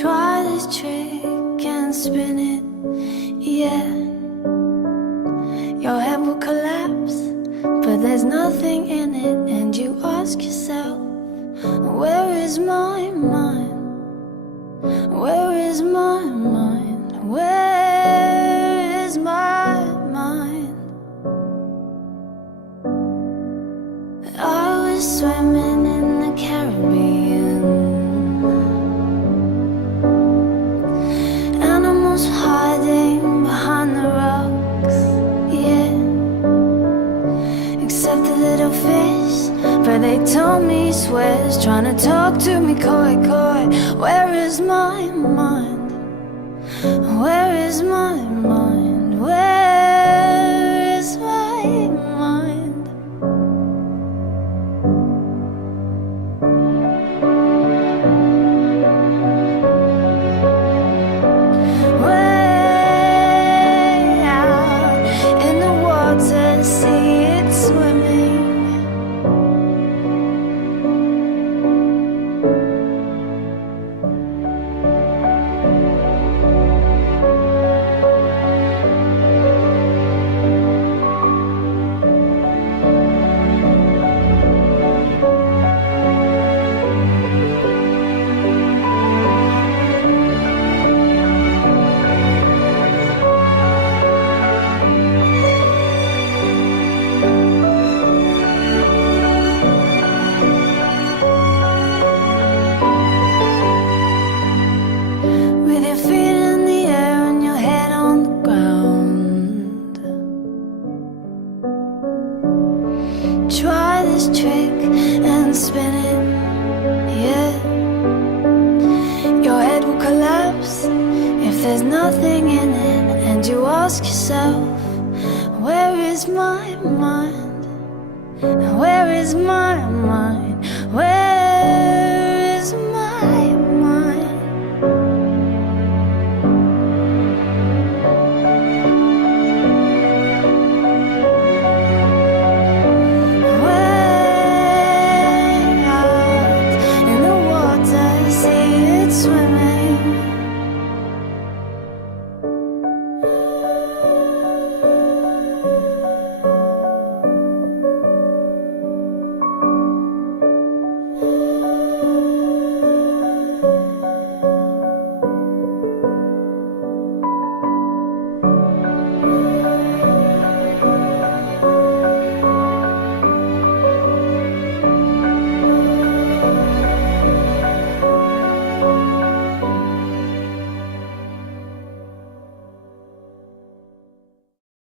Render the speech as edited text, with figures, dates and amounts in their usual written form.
Try this trick and spin it, yeah. Your head will collapse, but there's nothing in it. And you ask yourself, where is my mind? Where is my mind? Where is my mind? I was swimming in the Caribbean, animals hiding behind the rocks, yeah. Except the little fish, but they told me he swears, trying to talk to me coy, coy. Where is my mind? Where is my mind? Where is my mind? Way out in the water, see it swimming. With your feet in the air and your head on the ground, try this trick and spin it, yeah. Your head will collapse if there's nothing in it. And you ask yourself, where is my mind? Where is my mind?